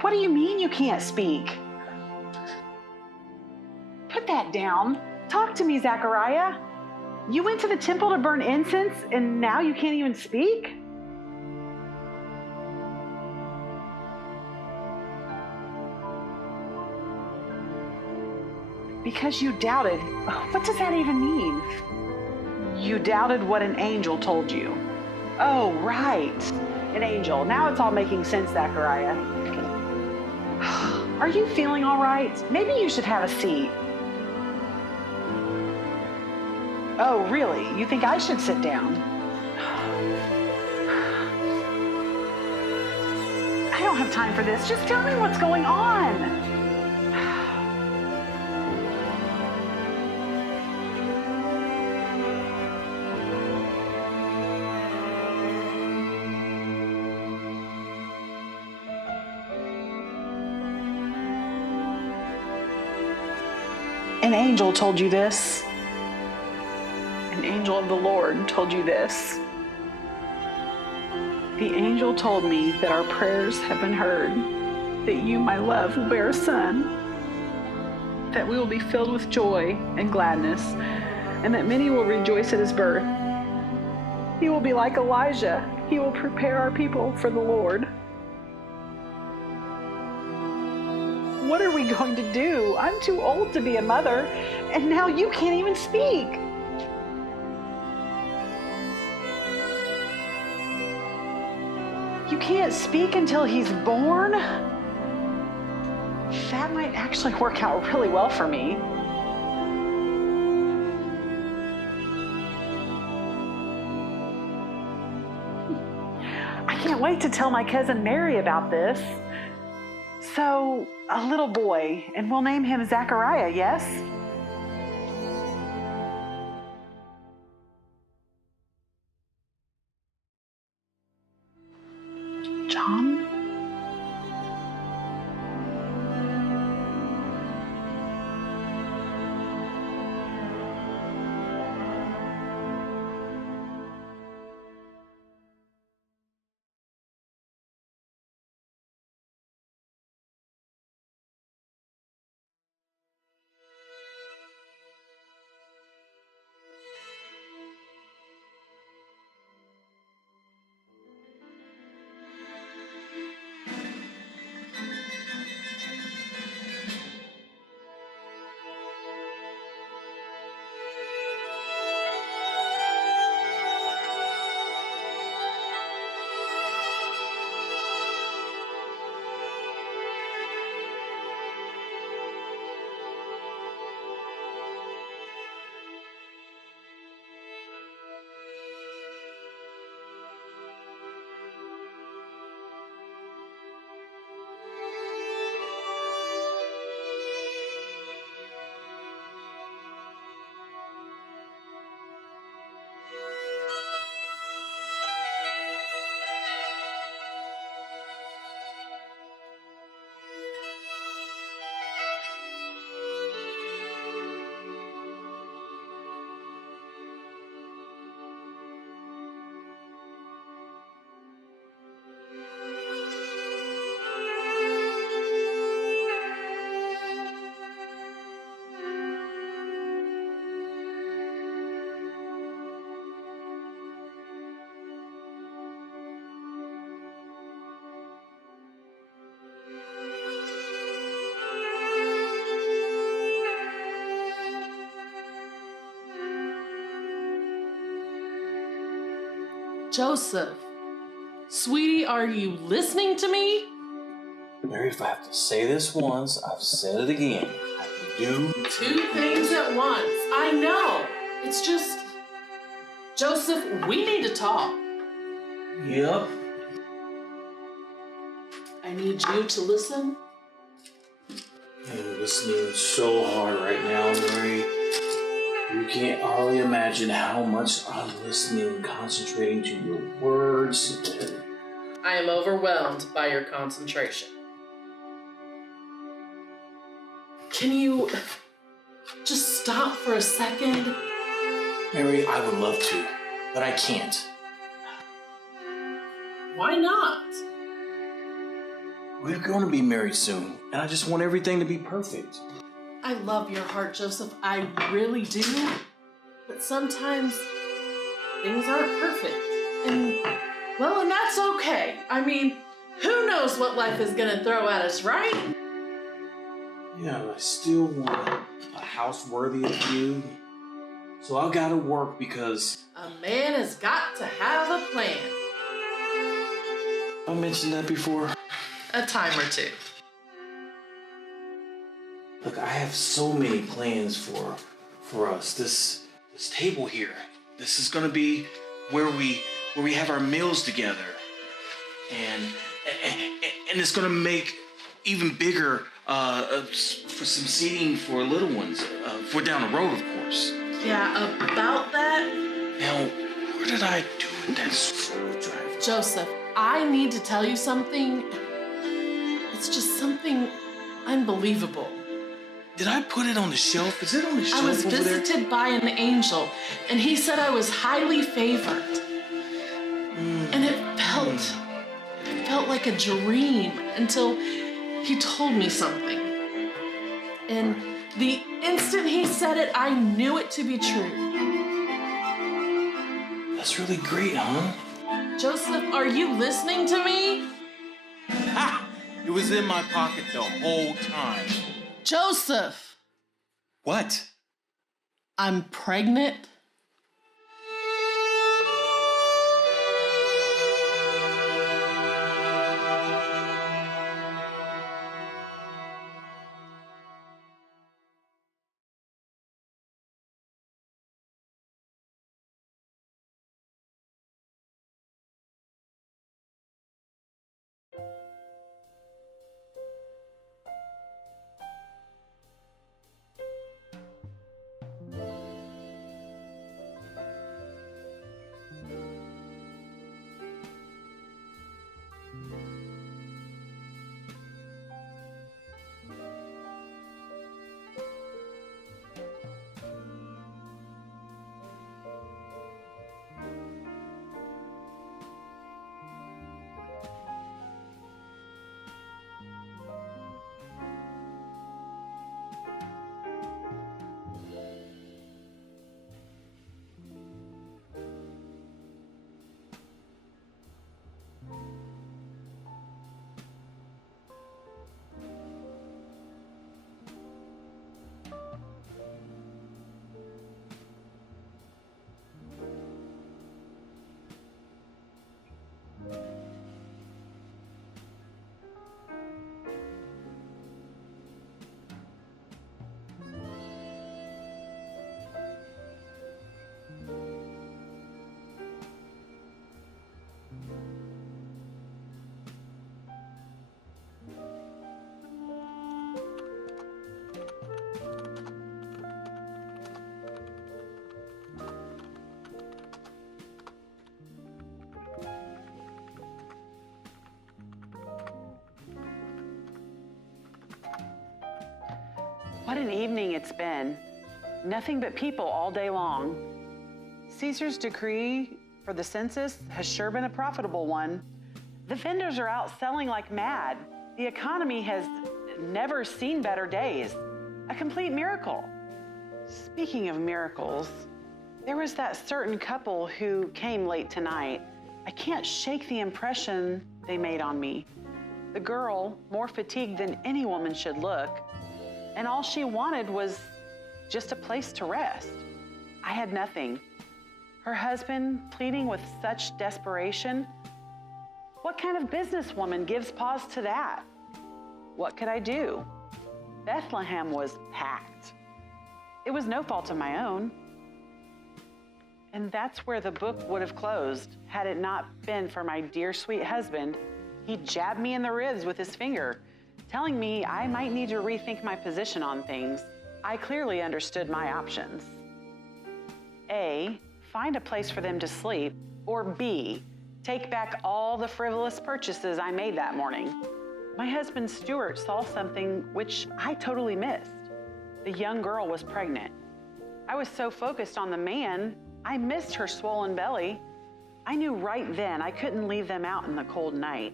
What do you mean you can't speak? Put that down. Talk to me, Zechariah. You went to the temple to burn incense and now you can't even speak? Because you doubted. What does that even mean? You doubted what an angel told you. Oh, right. An angel. Now it's all making sense, Zechariah. Are you feeling all right? Maybe you should have a seat. Oh, really? You think I should sit down? I don't have time for this. Just tell me what's going on. An angel told you this. An angel of the Lord told you this. The angel told me that our prayers have been heard, that you, my love, will bear a son, that we will be filled with joy and gladness, and that many will rejoice at his birth. He will be like Elijah. He will prepare our people for the Lord. What are we going to do? I'm too old to be a mother, and now you can't even speak. You can't speak until he's born? That might actually work out really well for me. I can't wait to tell my cousin Mary about this. So, a little boy, and we'll name him Zechariah, yes? John? Joseph, sweetie, are you listening to me? Mary, if I have to say this once, I've said it again. I can do two things at once. I know. It's just, Joseph, we need to talk. Yep. I need you to listen. I'm listening so hard right now, Mary. You can't hardly imagine how much I'm listening and concentrating to your words. I am overwhelmed by your concentration. Can you just stop for a second? Mary, I would love to, but I can't. Why not? We're going to be married soon, and I just want everything to be perfect. I love your heart, Joseph. I really do. But sometimes things aren't perfect. And that's okay. I mean, who knows what life is going to throw at us, right? Yeah, but I still want a house worthy of you. So I gotta work because A man has got to have a plan. I mentioned that before. A time or two. Look, I have so many plans for us. This table here. This is gonna be where we have our meals together, and it's gonna make even bigger for some seating for little ones for down the road, of course. Yeah, about that, Now, what did I do with that screwdriver? Joseph, I need to tell you something. It's just something unbelievable. Did I put it on the shelf? Is it on the shelf I was over there? visited by an angel, and he said I was highly favored. And it felt like a dream until he told me something. And the instant he said it, I knew it to be true. That's really great, huh? Joseph, are you listening to me? Ha! It was in my pocket the whole time. Joseph, What? I'm pregnant. What an evening it's been. Nothing but people all day long. Caesar's decree for the census has sure been a profitable one. The vendors are out selling like mad. The economy has never seen better days. A complete miracle. Speaking of miracles, there was that certain couple who came late tonight. I can't shake the impression they made on me. The girl, more fatigued than any woman should look, and all she wanted was just a place to rest. I had nothing. Her husband pleading with such desperation. What kind of businesswoman gives pause to that? What could I do? Bethlehem was packed. It was no fault of my own. And that's where the book would have closed had it not been for my dear sweet husband. He jabbed me in the ribs with his finger, telling me I might need to rethink my position on things. I clearly understood my options. A, find a place for them to sleep, or B, take back all the frivolous purchases I made that morning. My husband Stuart saw something which I totally missed. The young girl was pregnant. I was so focused on the man, I missed her swollen belly. I knew right then I couldn't leave them out in the cold night.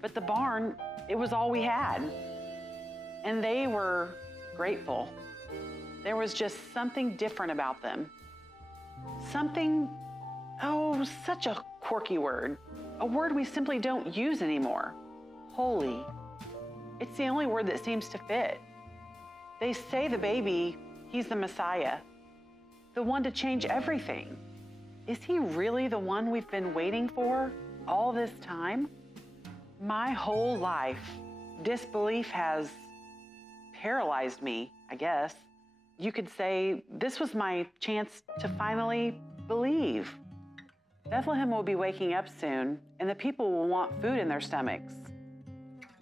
But the barn, it was all we had. And they were grateful. There was just something different about them. Something, oh, such a quirky word. A word we simply don't use anymore. Holy. It's the only word that seems to fit. They say the baby, he's the Messiah, the one to change everything. Is he really the one we've been waiting for all this time? My whole life, disbelief has paralyzed me, I guess. You could say this was my chance to finally believe. Bethlehem will be waking up soon, and the people will want food in their stomachs.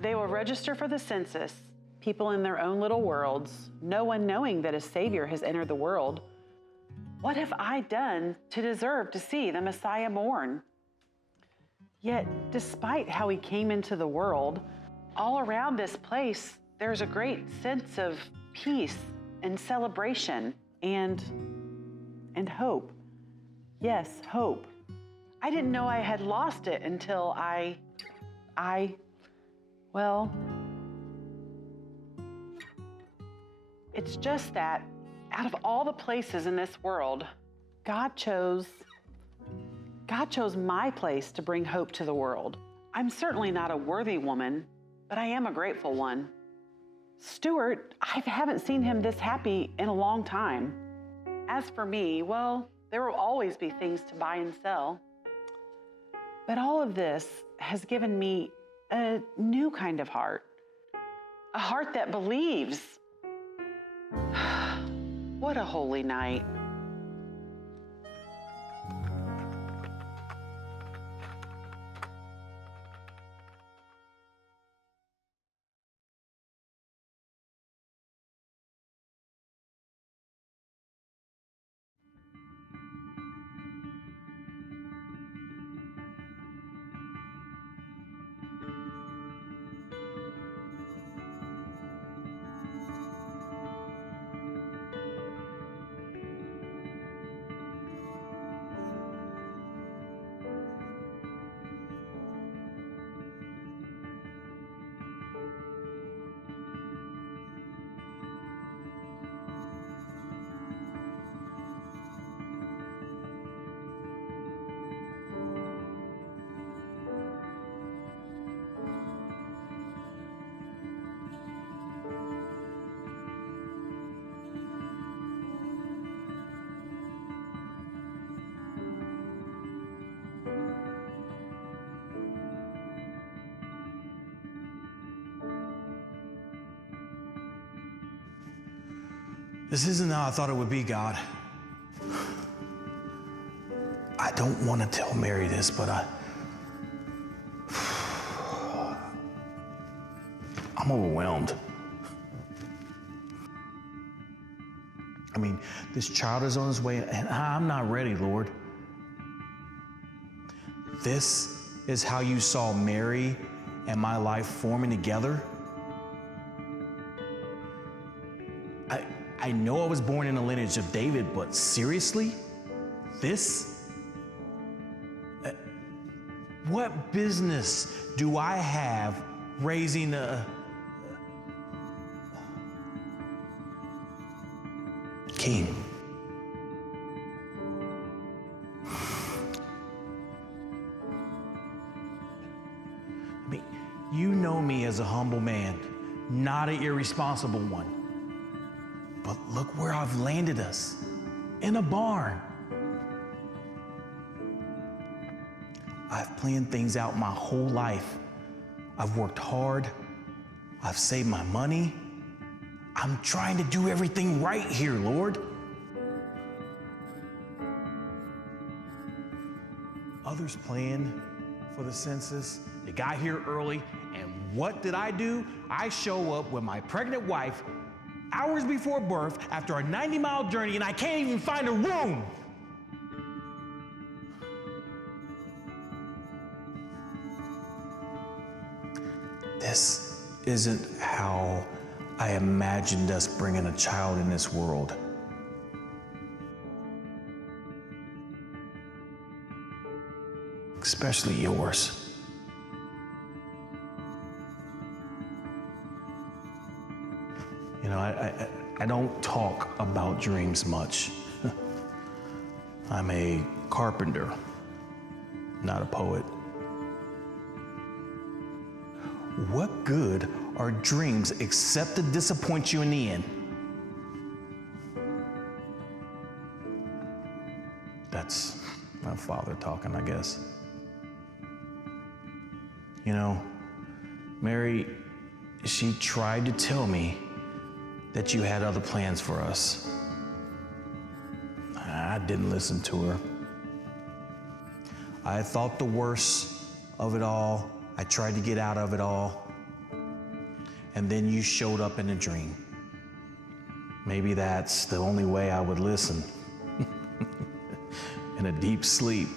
They will register for the census, people in their own little worlds, no one knowing that a Savior has entered the world. What have I done to deserve to see the Messiah born? Yet, despite how he came into the world, all around this place, there's a great sense of peace and celebration and hope. Yes, hope. I didn't know I had lost it until well, it's just that out of all the places in this world, God chose my place to bring hope to the world. I'm certainly not a worthy woman, but I am a grateful one. Stuart, I haven't seen him this happy in a long time. As for me, well, there will always be things to buy and sell. But all of this has given me a new kind of heart, a heart that believes. What a holy night. This isn't how I thought it would be, God. I don't want to tell Mary this, but I'm overwhelmed. I mean, this child is on his way, and I'm not ready, Lord. This is how you saw Mary and my life forming together? I know I was born in the lineage of David, but seriously? This? What business do I have raising a king? I mean, you know me as a humble man, not an irresponsible one. But look where I've landed us, in a barn. I've planned things out my whole life. I've worked hard. I've saved my money. I'm trying to do everything right here, Lord. Others planned for the census. They got here early, and what did I do? I show up with my pregnant wife hours before birth after a 90-mile journey, and I can't even find a room. This isn't how I imagined us bringing a child in this world. Especially yours. You know, I don't talk about dreams much. I'm a carpenter, not a poet. What good are dreams except to disappoint you in the end? That's my father talking, I guess. You know, Mary, she tried to tell me that you had other plans for us. I didn't listen to her. I thought the worst of it all. I tried to get out of it all. And then you showed up in a dream. Maybe that's the only way I would listen. In a deep sleep.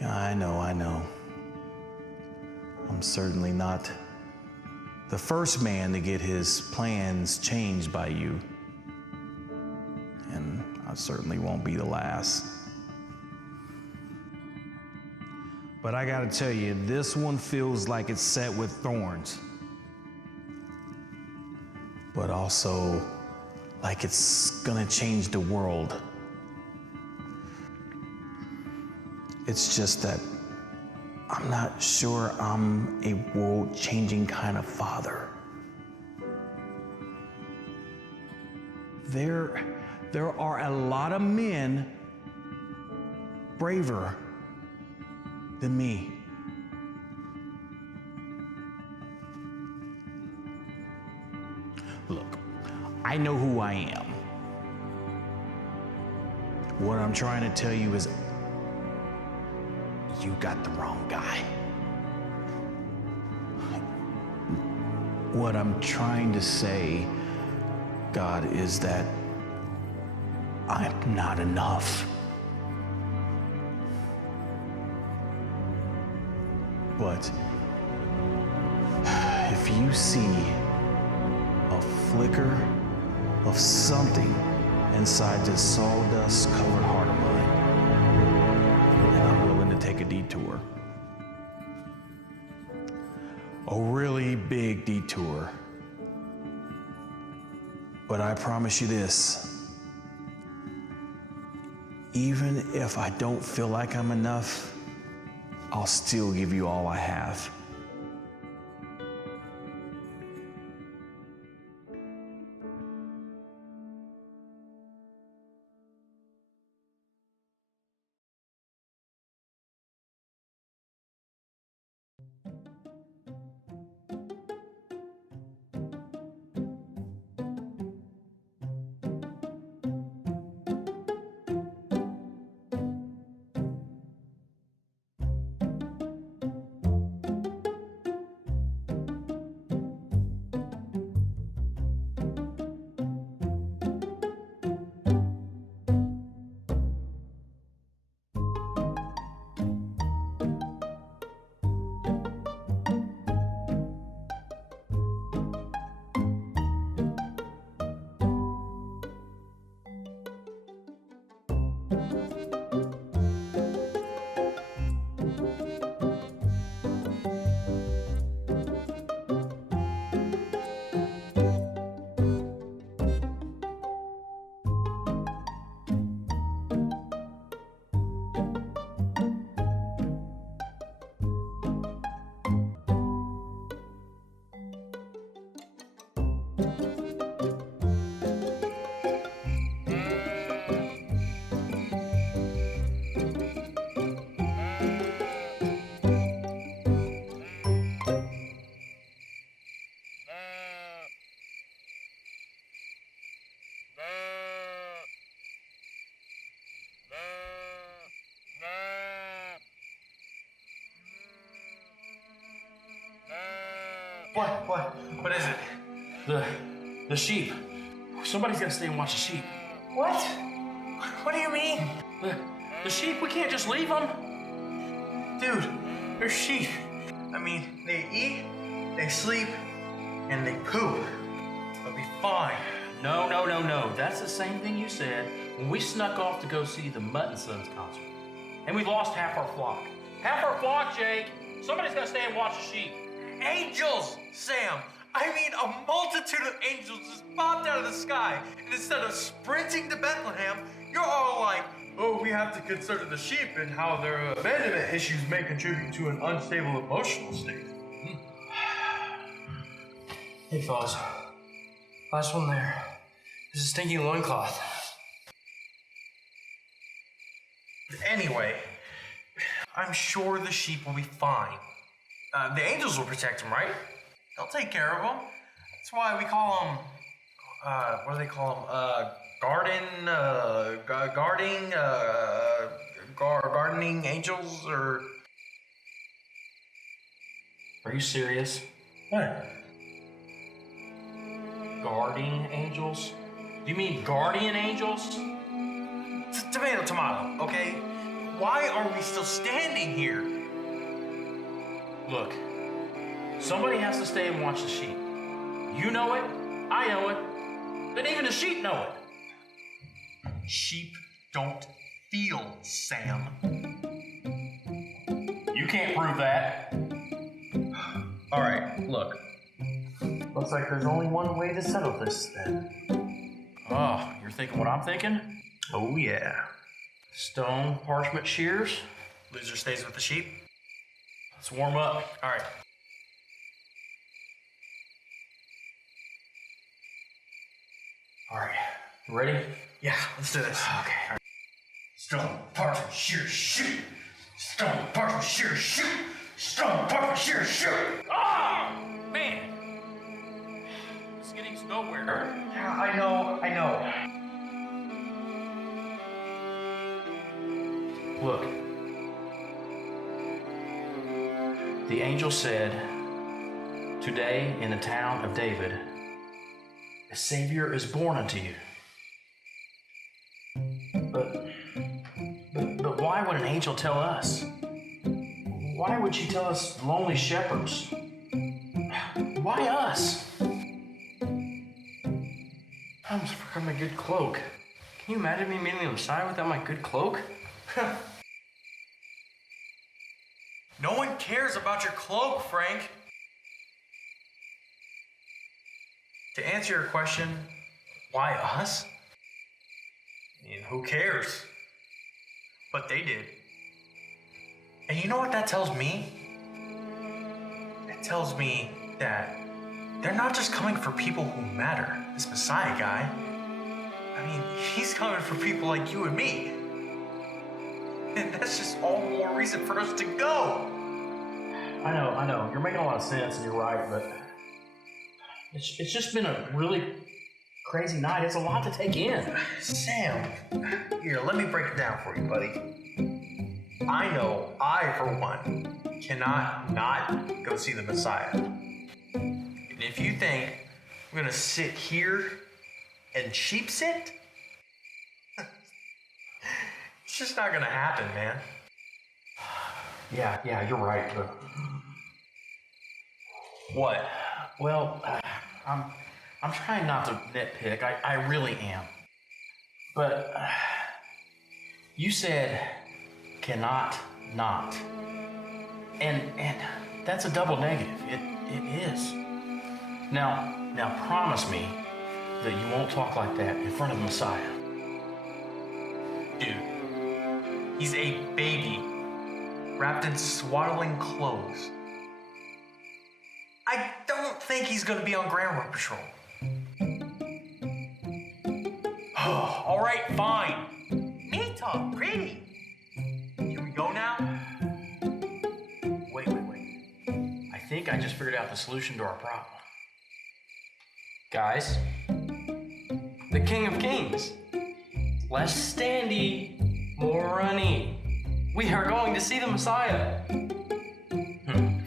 Yeah, I know. I'm certainly not the first man to get his plans changed by you. And I certainly won't be the last. But I gotta tell you, this one feels like it's set with thorns. But also like it's gonna change the world. It's just that I'm not sure I'm a world-changing kind of father. There are a lot of men braver than me. Look, I know who I am. What I'm trying to tell you is you got the wrong guy. What I'm trying to say, God, is that I'm not enough. But if you see a flicker of something inside this sawdust-covered heart of mine, then I'm willing to take a detour. A really big detour. But I promise you this, even if I don't feel like I'm enough, I'll still give you all I have. What is it? The sheep. Somebody's gotta stay and watch the sheep. What? What do you mean? The sheep, we can't just leave them. Dude, they're sheep. I mean, they eat, they sleep, and they poop. They'll be fine. No. That's the same thing you said when we snuck off to go see the Mutton Sons concert. And we lost half our flock. Half our flock, Jake. Somebody's got to stay and watch the sheep. Angels, Sam. I mean, a multitude of angels just popped out of the sky. And instead of sprinting to Bethlehem, you're all like, oh, we have to consider the sheep and how their abandonment issues may contribute to an unstable emotional state. Hey, fellas. Last one there. There's a stinky loincloth. Anyway, I'm sure the sheep will be fine. The angels will protect them, right? They'll take care of them. That's why we call them, what do they call them? Gardening angels, or... Are you serious? What? Guarding angels? Do you mean guardian angels? Tomato, tomato, okay? Why are we still standing here? Look, somebody has to stay and watch the sheep. You know it, I know it, and even the sheep know it. Sheep don't feel, Sam. You can't prove that. All right, look. Looks like there's only one way to settle this, then. Oh, you're thinking what I'm thinking? Oh, yeah. Stone parchment shears? Loser stays with the sheep? Let's warm up. All right. All right, you ready? Yeah, let's do this. Okay. Stone, parchment, shears, shoot! Stone, parchment, shears, shoot! Stone, parchment, shears, shoot! Ah, man! It's getting nowhere. Yeah, I know. Look. The angel said, today in the town of David, a Savior is born unto you. But why would an angel tell us? Why would she tell us lonely shepherds? Why us? I almost forgot my good cloak. Can you imagine me meeting the Messiah without my good cloak? No one cares about your cloak, Frank. To answer your question, why us? I mean, who cares? But they did. And you know what that tells me? It tells me that they're not just coming for people who matter. This Messiah guy, I mean, he's coming for people like you and me. And that's just all the more reason for us to go. I know. You're making a lot of sense and you're right, but it's just been a really crazy night. It's a lot to take in. Sam, here, let me break it down for you, buddy. I know I, for one, cannot not go see the Messiah. And if you think I'm gonna sit here and sheep sit, it's just not gonna happen, man. Yeah, you're right. But... What? Well, I'm trying not to nitpick. I really am. But you said cannot not, and that's a double negative. It is. Now promise me that you won't talk like that in front of the Messiah. Dude, he's a baby wrapped in swaddling clothes. I don't think he's gonna be on Grand Road Patrol. All right, fine. Me talk pretty. Can we go now? Wait. I think I just figured out the solution to our problem. Guys, the King of Kings. Less standy, more runny. We are going to see the Messiah.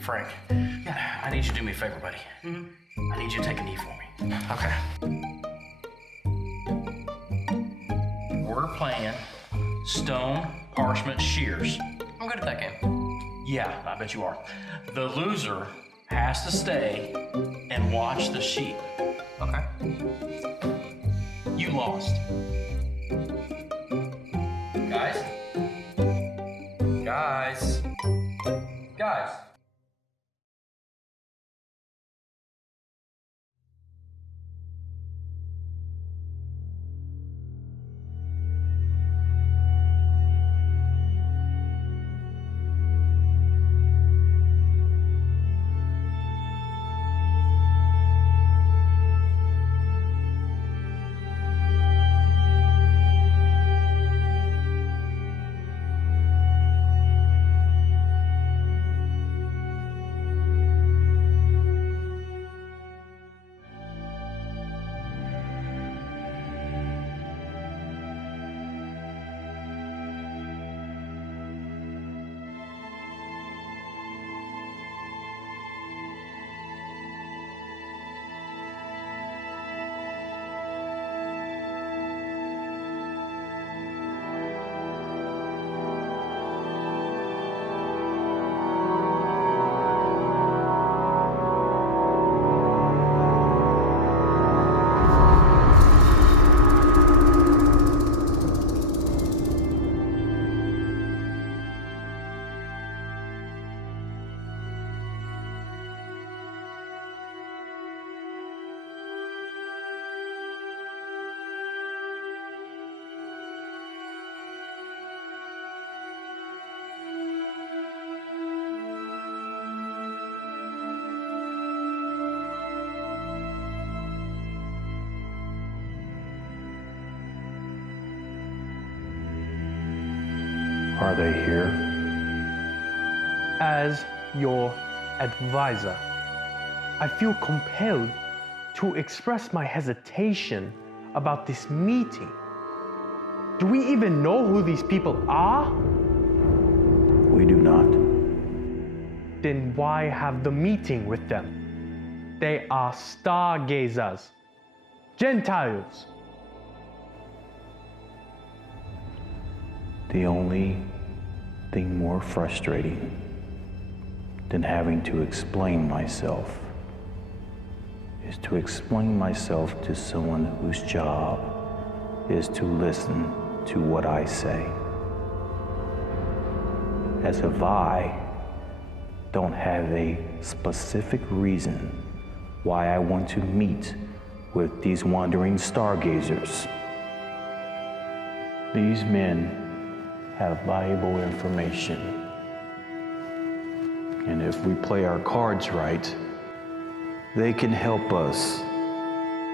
Frank, I need you to do me a favor, buddy. I need you to take a knee for me. Okay. We're playing Stone Parchment Shears. I'm good at that game. Yeah, I bet you are. The loser has to stay and watch the sheep. Okay. You lost. Guys? Are they here? As your advisor, I feel compelled to express my hesitation about this meeting. Do we even know who these people are? We do not. Then why have the meeting with them? They are stargazers, Gentiles. The only thing more frustrating than having to explain myself is to explain myself to someone whose job is to listen to what I say. As if I don't have a specific reason why I want to meet with these wandering stargazers. These men have valuable information. And if we play our cards right, they can help us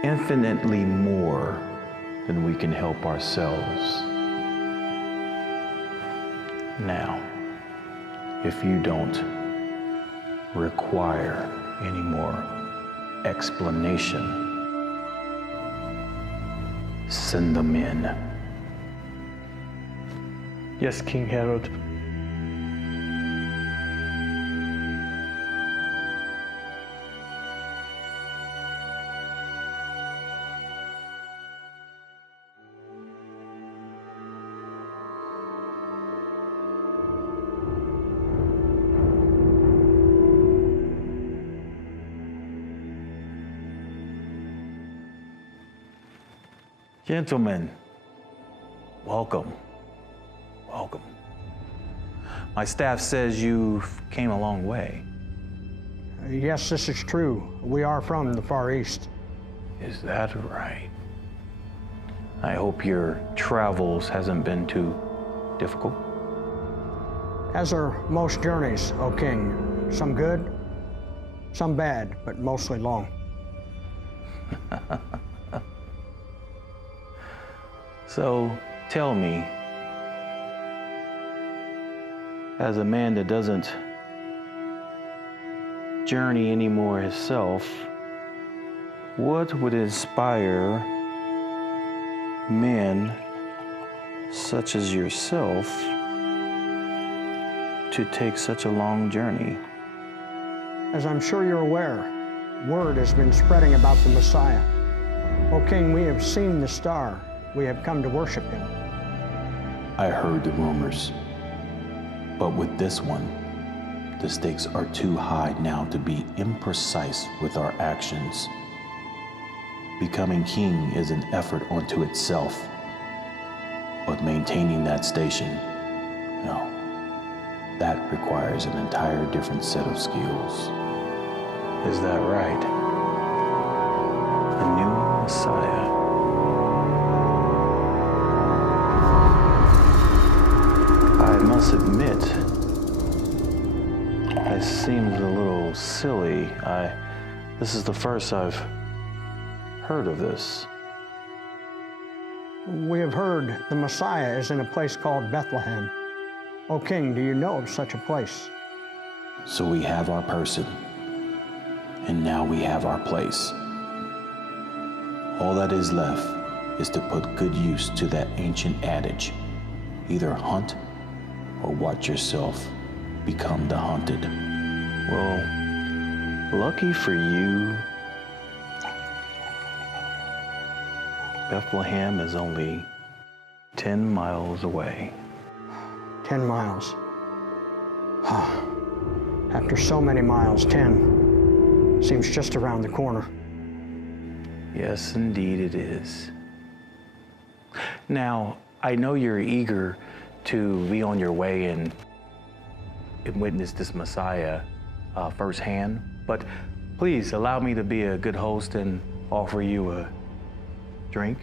infinitely more than we can help ourselves. Now, if you don't require any more explanation, send them in. Yes, King Herod. Gentlemen, welcome. Welcome. My staff says you came a long way. Yes, this is true. We are from the Far East. Is that right? I hope your travels hasn't been too difficult. As are most journeys, O King. Some good, some bad, but mostly long. So tell me, as a man that doesn't journey anymore himself, what would inspire men such as yourself to take such a long journey? As I'm sure you're aware, word has been spreading about the Messiah. O King, we have seen the star. We have come to worship him. I heard the rumors, but with this one, the stakes are too high now to be imprecise with our actions. Becoming king is an effort unto itself, but maintaining that station, no, that requires an entire different set of skills. Is that right? A new Messiah. I must admit, it seems a little silly. This is the first I've heard of this. We have heard the Messiah is in a place called Bethlehem. O King, do you know of such a place? So we have our person, and now we have our place. All that is left is to put good use to that ancient adage, either hunt or watch yourself become the hunted. Well, lucky for you, Bethlehem is only 10 miles away. 10 miles. After so many miles, 10 seems just around the corner. Yes, indeed it is. Now, I know you're eager to be on your way and witness this Messiah firsthand, but please allow me to be a good host and offer you a drink.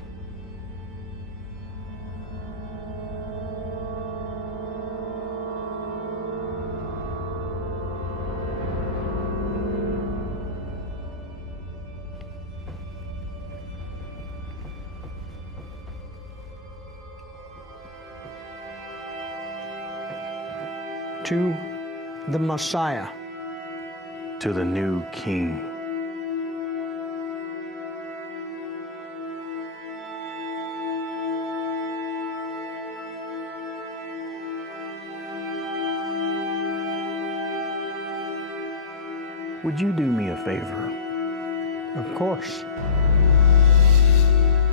to the Messiah, to the new king. Would you do me a favor? of course.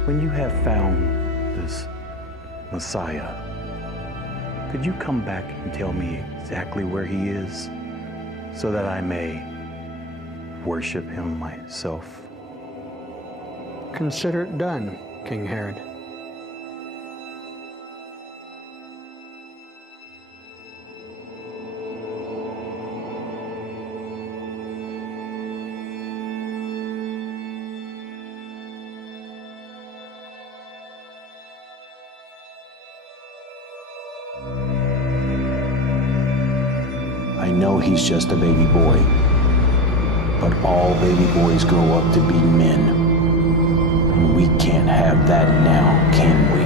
When you have found this Messiah, could you come back and tell me exactly where he is so that I may worship him myself? Consider it done, King Herod. I know he's just a baby boy, but all baby boys grow up to be men. And we can't have that now, can we?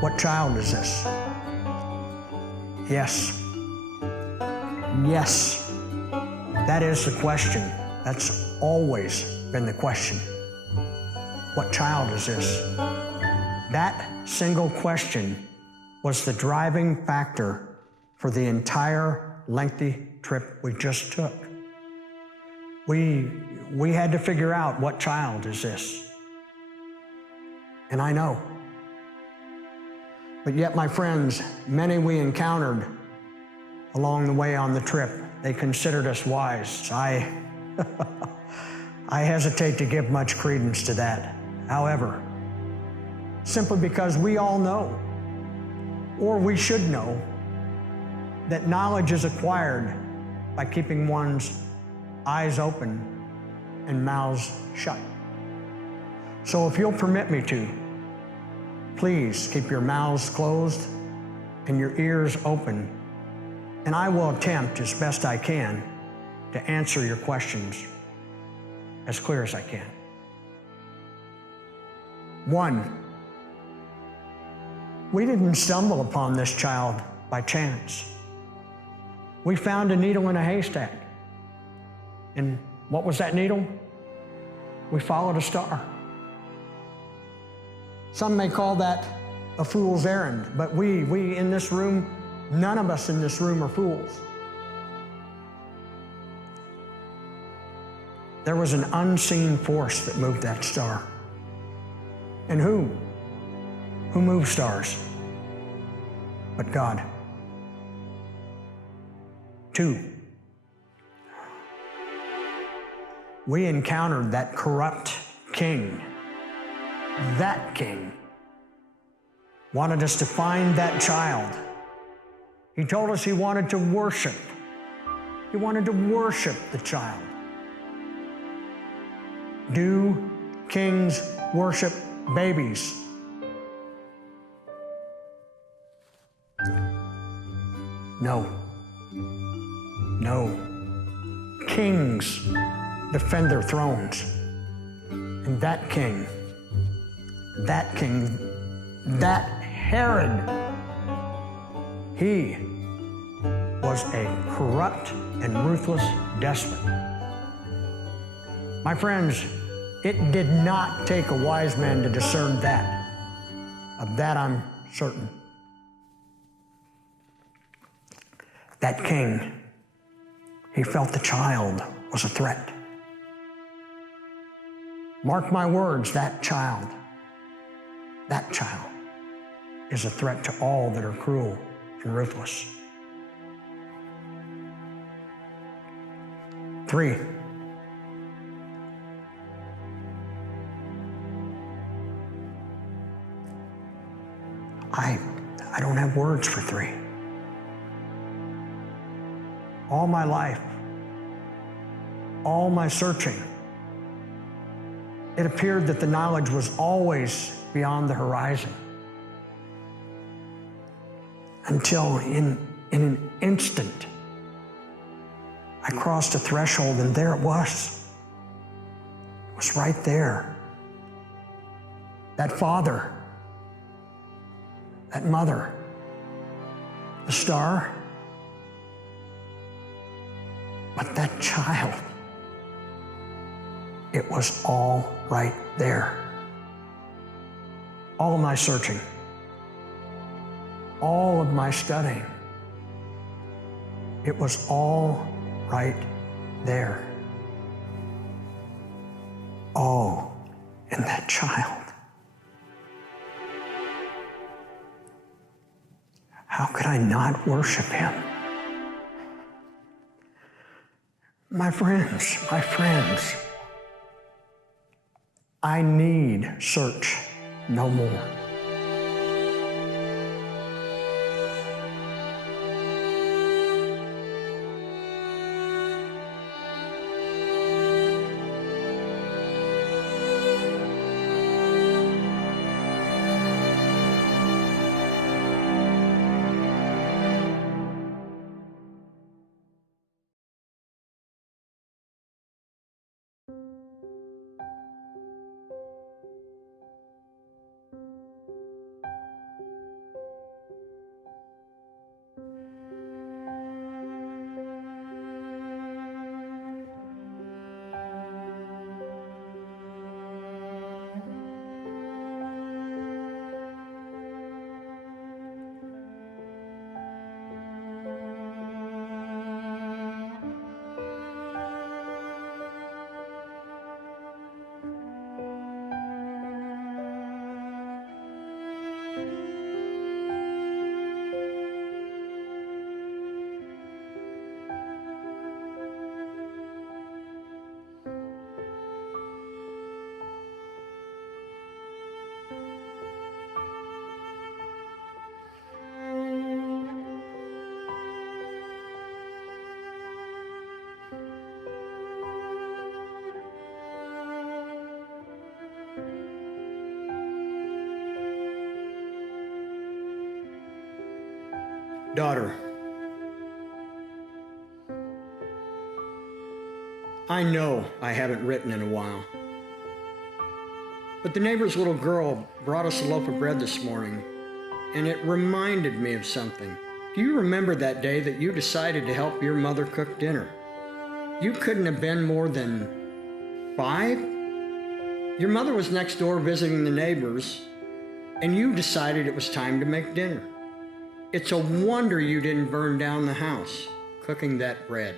What child is this? Yes. Yes. That is the question. That's always been the question. What child is this? That single question was the driving factor for the entire lengthy trip we just took. We had to figure out what child is this. And I know. But yet, my friends, many we encountered along the way on the trip, they considered us wise. I hesitate to give much credence to that. However, simply because we all know, or we should know, that knowledge is acquired by keeping one's eyes open and mouths shut. So if you'll permit me to, please keep your mouths closed and your ears open, and I will attempt as best I can to answer your questions as clear as I can. 1, we didn't stumble upon this child by chance. We found a needle in a haystack. And what was that needle? We followed a star. Some may call that a fool's errand, but we in this room, none of us in this room are fools. There was an unseen force that moved that star. And who? Who moves stars? But God. 2, we encountered that corrupt king. That king wanted us to find that child. He told us he wanted to worship. He wanted to worship the child. Do kings worship babies. No. No. Kings defend their thrones. And that king, that Herod, he was a corrupt and ruthless despot. My friends, it did not take a wise man to discern that. Of that I'm certain. That king, he felt the child was a threat. Mark my words, that child is a threat to all that are cruel and ruthless. 3, I don't have words for 3. All my life, all my searching, it appeared that the knowledge was always beyond the horizon. Until in an instant, I crossed a threshold and there it was. It was right there. That father, that mother, the star, but that child, it was all right there. All of my searching, all of my studying, it was all right there. All in that child. How could I not worship him? My friends, I need search no more. Daughter, I know I haven't written in a while, but the neighbor's little girl brought us a loaf of bread this morning, and it reminded me of something. Do you remember that day that you decided to help your mother cook dinner? You couldn't have been more than 5? Your mother was next door visiting the neighbors, and you decided it was time to make dinner. It's a wonder you didn't burn down the house cooking that bread.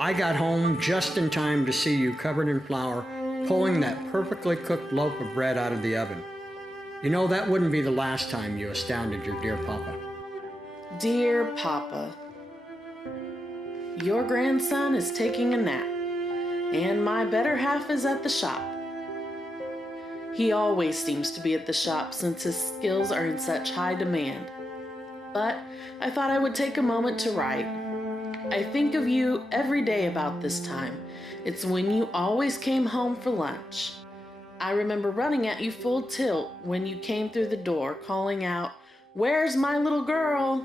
I got home just in time to see you covered in flour, pulling that perfectly cooked loaf of bread out of the oven. You know, that wouldn't be the last time you astounded your dear papa. Dear Papa, your grandson is taking a nap, and my better half is at the shop. He always seems to be at the shop since his skills are in such high demand. But I thought I would take a moment to write. I think of you every day about this time. It's when you always came home for lunch. I remember running at you full tilt when you came through the door, calling out, "Where's my little girl?"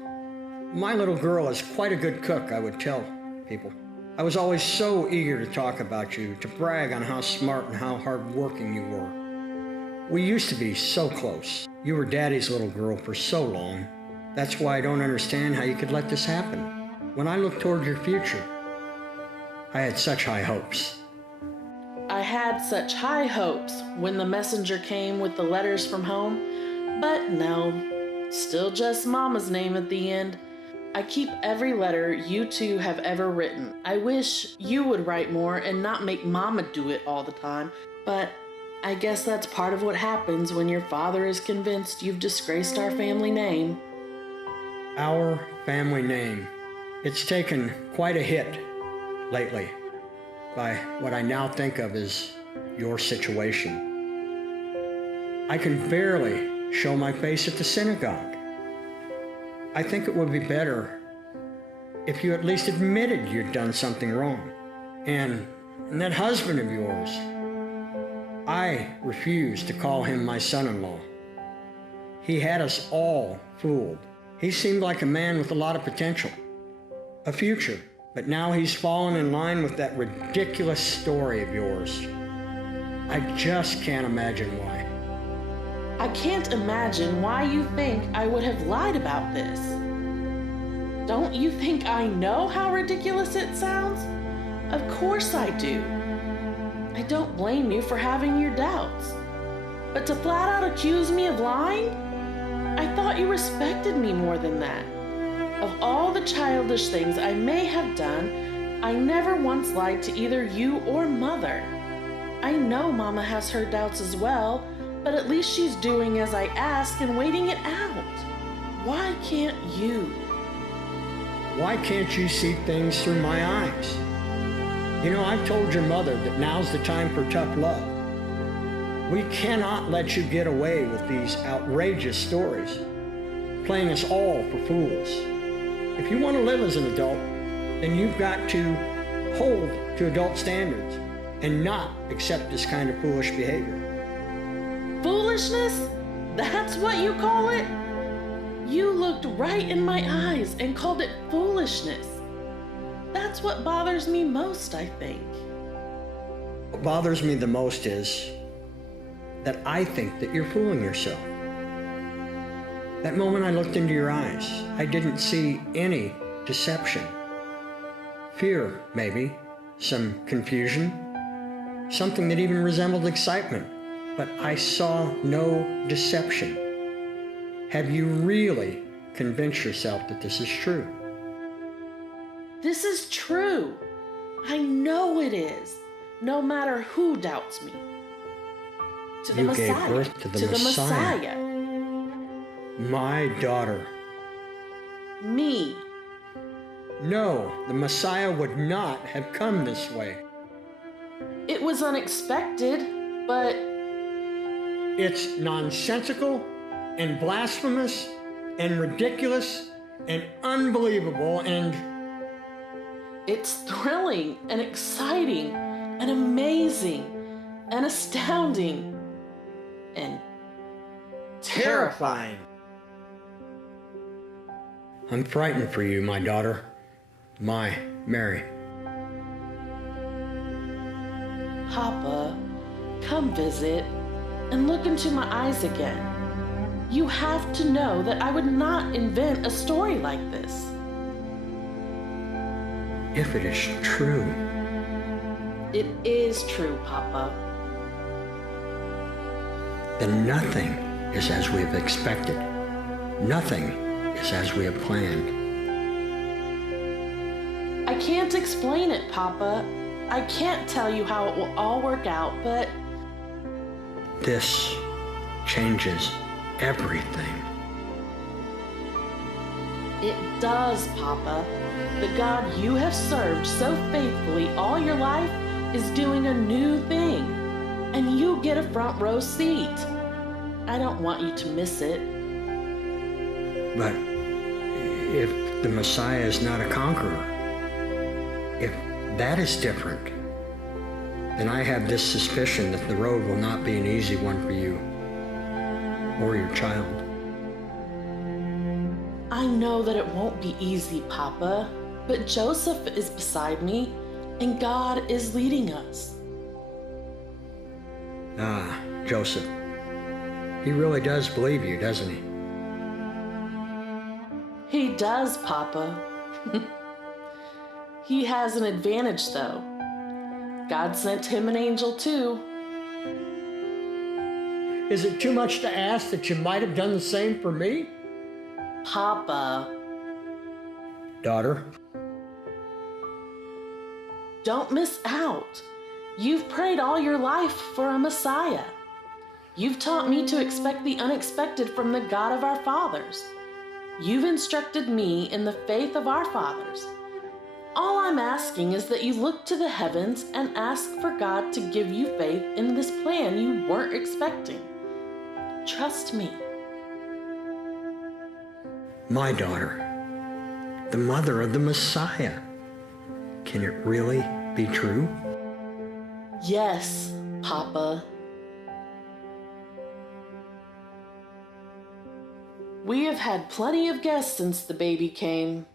My little girl is quite a good cook, I would tell people. I was always so eager to talk about you, to brag on how smart and how hardworking you were. We used to be so close. You were Daddy's little girl for so long. That's why I don't understand how you could let this happen. When I look toward your future, I had such high hopes. I had such high hopes when the messenger came with the letters from home, but no, still just Mama's name at the end. I keep every letter you two have ever written. I wish you would write more and not make Mama do it all the time, but I guess that's part of what happens when your father is convinced you've disgraced our family name. Our family name. It's taken quite a hit lately by what I now think of as your situation. I can barely show my face at the synagogue. I think it would be better if you at least admitted you'd done something wrong. And that husband of yours, I refuse to call him my son-in-law. He had us all fooled. He seemed like a man with a lot of potential, a future, but now he's fallen in line with that ridiculous story of yours. I just can't imagine why. I can't imagine why you think I would have lied about this. Don't you think I know how ridiculous it sounds? Of course I do. I don't blame you for having your doubts. But to flat out accuse me of lying? I thought you respected me more than that. Of all the childish things I may have done, I never once lied to either you or Mother. I know Mama has her doubts as well, but at least she's doing as I ask and waiting it out. Why can't you? Why can't you see things through my eyes? You know, I've told your mother that now's the time for tough love. We cannot let you get away with these outrageous stories, playing us all for fools. If you want to live as an adult, then you've got to hold to adult standards and not accept this kind of foolish behavior. Foolishness? That's what you call it? You looked right in my eyes and called it foolishness. That's what bothers me most, I think. What bothers me the most is that I think that you're fooling yourself. That moment I looked into your eyes, I didn't see any deception. Fear, maybe, some confusion, something that even resembled excitement, but I saw no deception. Have you really convinced yourself that this is true? This is true. I know it is, no matter who doubts me. To the You Messiah. gave birth to the Messiah. My daughter. Me. No, the Messiah would not have come this way. It was unexpected, but It's nonsensical and blasphemous and ridiculous and unbelievable and it's thrilling and exciting and amazing and astounding and terrifying. I'm frightened for you, my daughter, my Mary. Papa, come visit and look into my eyes again. You have to know that I would not invent a story like this. If it is true, It is true, Papa. then nothing is as we have expected. Nothing is as we have planned. I can't explain it, Papa. I can't tell you how it will all work out, but This changes everything. it does, Papa. The God you have served so faithfully all your life is doing a new thing, and you get a front row seat. I don't want you to miss it. But if the Messiah is not a conqueror, if that is different, then I have this suspicion that the road will not be an easy one for you or your child. I know that it won't be easy, Papa, but Joseph is beside me and God is leading us. Ah, Joseph. He really does believe you, doesn't he? He does, Papa. He has an advantage, though. God sent him an angel, too. Is it too much to ask that you might have done the same for me? Papa, Daughter, don't miss out. You've prayed all your life for a Messiah. You've taught me to expect the unexpected from the God of our fathers. You've instructed me in the faith of our fathers. All I'm asking is that you look to the heavens and ask for God to give you faith in this plan you weren't expecting. Trust me. my daughter, the mother of the Messiah. Can it really be true? Yes, Papa. We have had plenty of guests since the baby came.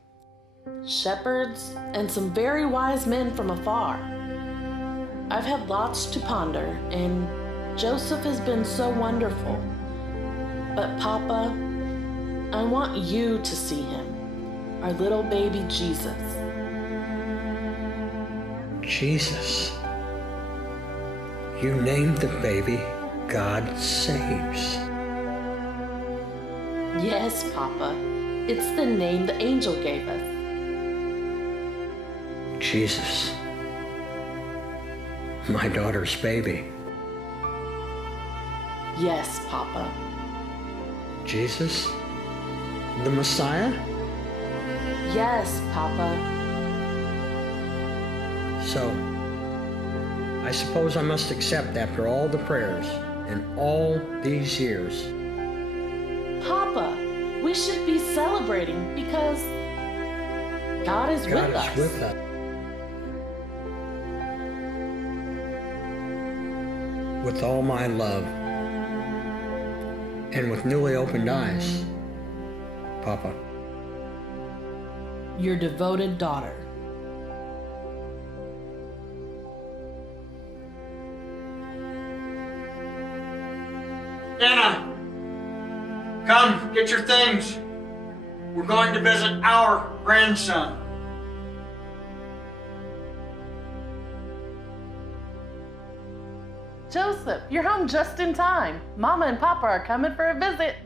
Shepherds and some very wise men from afar. I've had lots to ponder, and Joseph has been so wonderful. But Papa, I want you to see him, our little baby Jesus. Jesus. You named the baby God Saves. Yes, Papa. It's the name the angel gave us. Jesus. My daughter's baby. Yes, Papa. Jesus? The Messiah? Yes, Papa. So, I suppose I must accept after all the prayers and all these years. Papa, we should be celebrating because God is with us. God is with us. With all my love and with newly opened eyes, Papa. Your devoted daughter. Anna, come, get your things. We're going to visit our grandson. Joseph, you're home just in time. Mama and Papa are coming for a visit.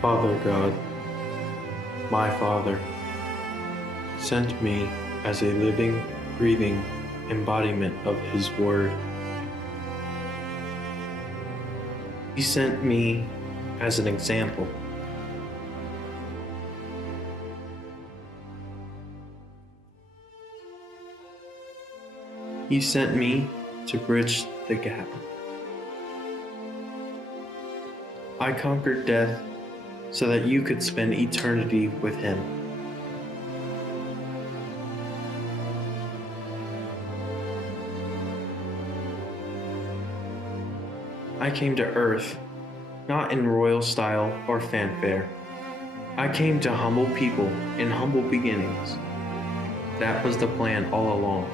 Father God, my Father, sent me as a living, breathing embodiment of His Word. He sent me as an example. He sent me to bridge the gap. I conquered death so that you could spend eternity with Him. I came to earth not in royal style or fanfare. I came to humble people in humble beginnings. That was the plan all along.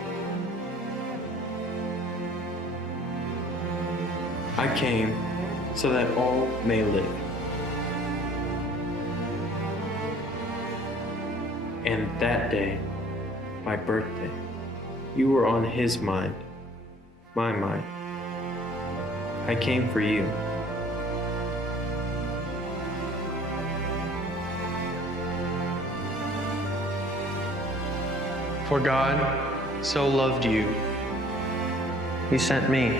I came so that all may live. And that day, my birthday, you were on his mind, my mind. I came for you. For God so loved you, He sent me.